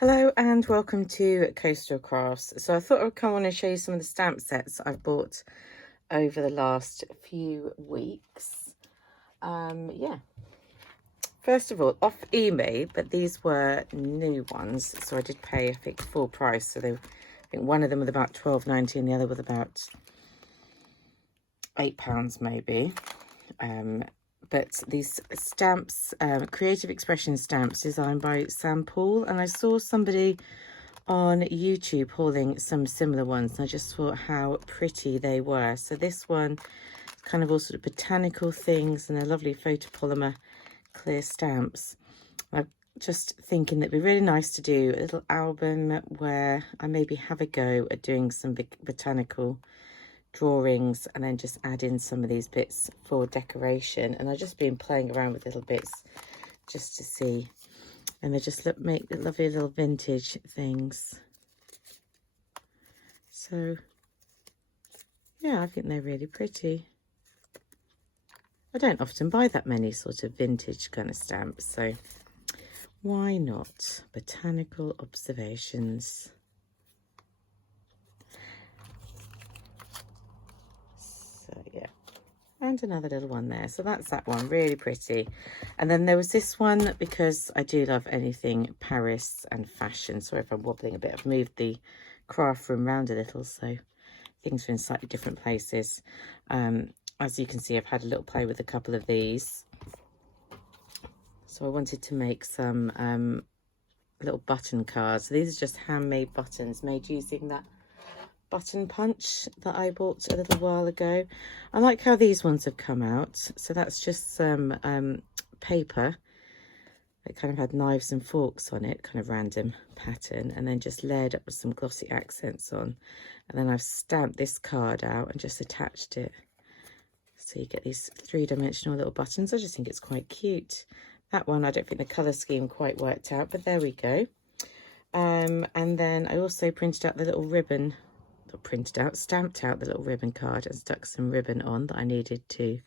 Hello and welcome to Coastal Crafts. So I thought I'd come on and show you some of the stamp sets I've bought over the last few weeks. Yeah. First of all, off eBay, but these were new ones. So I did pay, I think, full price. So I think one of them was about £12.90 and the other was about £8 maybe. But these stamps, Creative Expression stamps designed by Sam Paul, and I saw somebody on YouTube hauling some similar ones and I just thought how pretty they were. So this one is kind of all sort of botanical things and a lovely photopolymer clear stamps. I'm just thinking that it'd be really nice to do a little album where I maybe have a go at doing some big botanical drawings and then just add in some of these bits for decoration. And I've just been playing around with little bits just to see, and they just make lovely little vintage things. So yeah, I think they're really pretty. I don't often buy that many sort of vintage kind of stamps, so why not? Botanical observations. So yeah, and another little one there. So that's that one, really pretty. And then there was this one, because I do love anything Paris and fashion. Sorry if I'm wobbling a bit. I've moved the craft room around a little, so things are in slightly different places. As you can see, I've had a little play with a couple of these. So I wanted to make some little button cards. So these are just handmade buttons made using that button punch that I bought a little while ago. I like how these ones have come out. So that's just some paper. It kind of had knives and forks on it, kind of random pattern, and then just layered up with some glossy accents on. And then I've stamped this card out and just attached it. So you get these three-dimensional little buttons. I just think it's quite cute. That one, I don't think the colour scheme quite worked out, but there we go. And then I also printed out the little ribbon, stamped out the little ribbon card and stuck some ribbon on that I needed to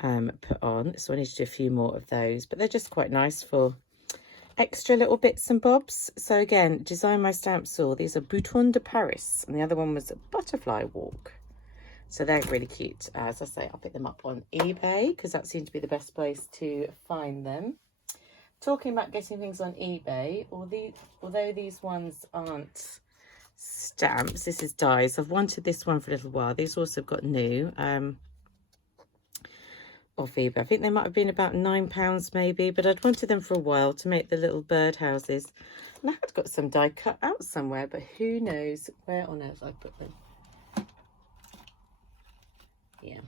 put on. So I need to do a few more of those, but they're just quite nice for extra little bits and bobs. So again, Design My Stamp Saw. These are Bouton de Paris, and the other one was a Butterfly Walk. So they're really cute. As I say, I'll pick them up on eBay because that seems to be the best place to find them. Talking about getting things on eBay, although these ones aren't stamps, this is dies. I've wanted this one for a little while. These also have got new off eBay. I think they might have been about £9 maybe, but I'd wanted them for a while to make the little bird houses. And I had got some die cut out somewhere, but who knows where on earth I put them. Yeah,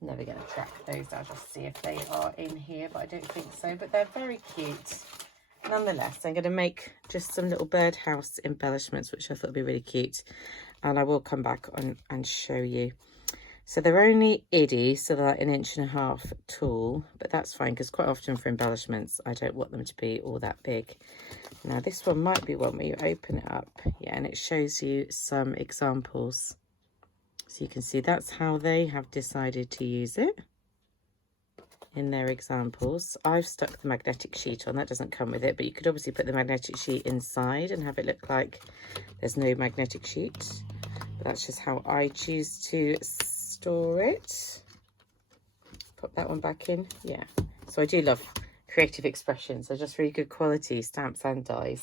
never going to track those. I'll just see if they are in here, but I don't think so. But they're very cute nonetheless. I'm going to make just some little birdhouse embellishments, which I thought would be really cute, and I will come back on and show you. So they're only iddy, so they're like 1.5 inches tall, but that's fine because quite often for embellishments I don't want them to be all that big. Now this one might be one where you open it up, yeah, and it shows you some examples. So you can see that's how they have decided to use it in their examples. I've stuck the magnetic sheet on. That doesn't come with it, but you could obviously put the magnetic sheet inside and have it look like there's no magnetic sheet. But that's just how I choose to store it. Pop that one back in. Yeah. So I do love Creative Expressions. They're just really good quality stamps and dies.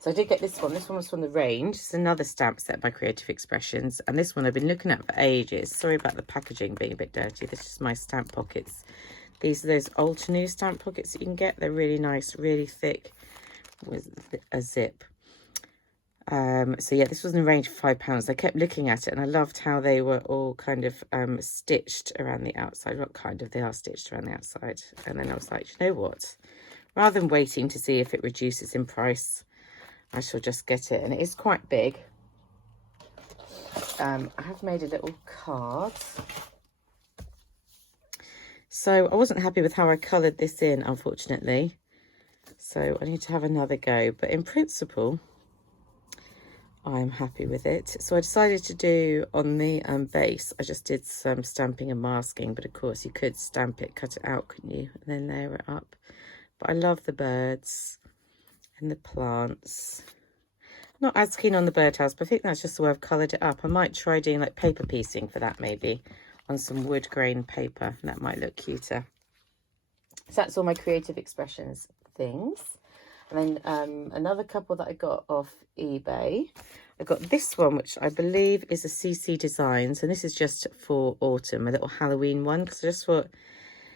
So I did get this one. This one was from the range. It's another stamp set by Creative Expressions. And this one I've been looking at for ages. Sorry about the packaging being a bit dirty. This is my stamp pockets. These are those Ultra stamp pockets that you can get. They're really nice, really thick with a zip. So yeah, this was in the range for £5. I kept looking at it and I loved how they were all kind of stitched around the outside. What kind of? They are stitched around the outside. And then I was like, you know what? Rather than waiting to see if it reduces in price, I shall just get it. And it is quite big. I have made a little card. So I wasn't happy with how I coloured this in, unfortunately. So I need to have another go. But in principle, I'm happy with it. So I decided to do on the base, I just did some stamping and masking. But of course, you could stamp it, cut it out, couldn't you? And then layer it up. But I love the birds. and the plants. Not as keen on the birdhouse, but I think that's just the way I've coloured it up. I might try doing like paper piecing for that, maybe on some wood grain paper. That might look cuter. So that's all my creative expressions things. And then another couple that I got off eBay. I got this one, which I believe is a CC Designs, and this is just for autumn, a little Halloween one, because I just thought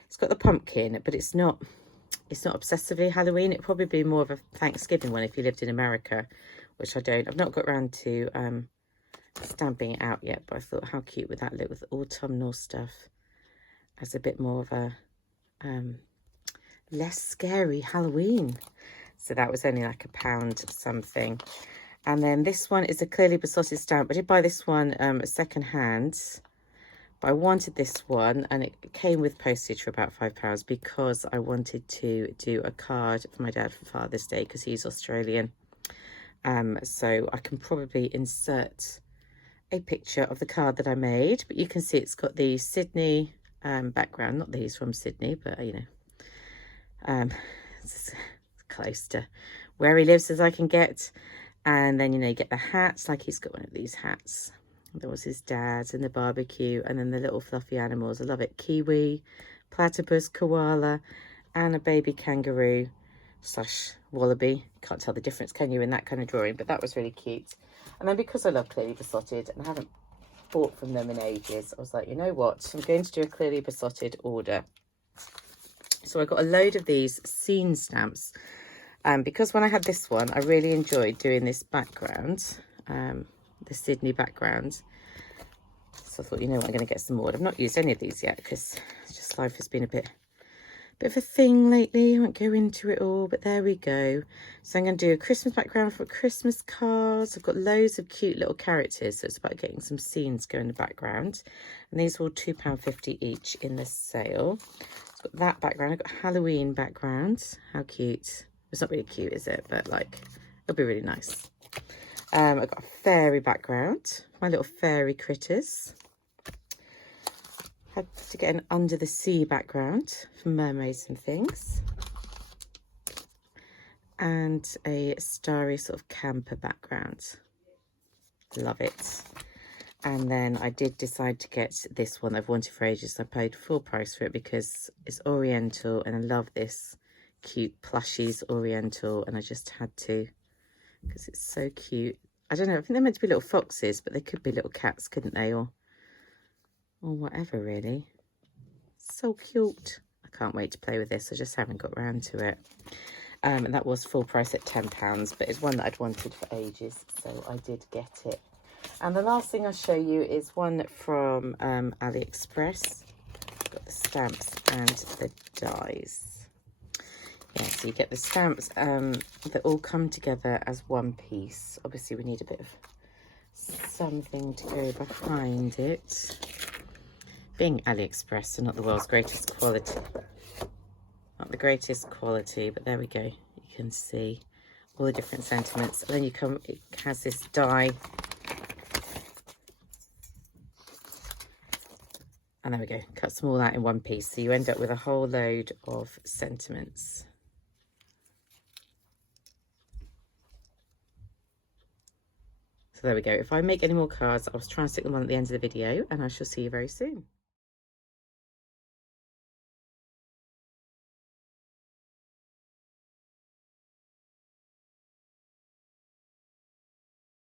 it's got the pumpkin, but it's not obsessively Halloween. It'd probably be more of a Thanksgiving one if you lived in America, which I don't. I've not got around to stamping it out yet, but I thought how cute would that look with autumnal stuff as a bit more of a less scary Halloween. So that was only like £1 something. And then this one is a clearly besotted stamp. I did buy this one second hand, but I wanted this one, and it came with postage for about £5 because I wanted to do a card for my dad for Father's Day because he's Australian. So I can probably insert a picture of the card that I made, but you can see it's got the Sydney background. Not that he's from Sydney, but you know, it's close to where he lives as I can get. And then, you know, you get the hats, like he's got one of these hats. There was his dad's and the barbecue, and then the little fluffy animals. I love it. Kiwi, platypus, koala, and a baby kangaroo / wallaby. Can't tell the difference, can you, in that kind of drawing? But that was really cute. And then because I love clearly besotted and I haven't bought from them in ages, I was like, you know what? I'm going to do a clearly besotted order. So I got a load of these scene stamps. Because when I had this one, I really enjoyed doing this background, the Sydney background. So I thought, you know what, I'm going to get some more. I've not used any of these yet because just life has been a bit of a thing lately. I won't go into it all, but there we go. So I'm going to do a Christmas background for Christmas cards. I've got loads of cute little characters, so it's about getting some scenes going in the background. And these are all £2.50 each in the sale. So I've got that background. I've got Halloween background. How cute. It's not really cute, is it? But like, it'll be really nice. I've got a fairy background, my little fairy critters. Had to get an under the sea background for mermaids and things. And a starry sort of camper background. Love it. And then I did decide to get this one I've wanted for ages. I paid full price for it because it's oriental and I love this cute plushies oriental, and I just had to because it's so cute. I don't know, I think they're meant to be little foxes, but they could be little cats, couldn't they, or whatever, really. So cute. I can't wait to play with this. I just haven't got around to it. And that was full price at £10, but it's one that I'd wanted for ages, so I did get it. And the last thing I'll show you is one from AliExpress. Got the stamps and the dies. Yeah, so you get the stamps that all come together as one piece. Obviously, we need a bit of something to go behind it. Being AliExpress, so not the world's greatest quality. Not the greatest quality, but there we go. You can see all the different sentiments. And then it has this die. And there we go. Cuts them all out in one piece. So you end up with a whole load of sentiments. So there we go. If I make any more cards, I'll try and stick them on at the end of the video, and I shall see you very soon.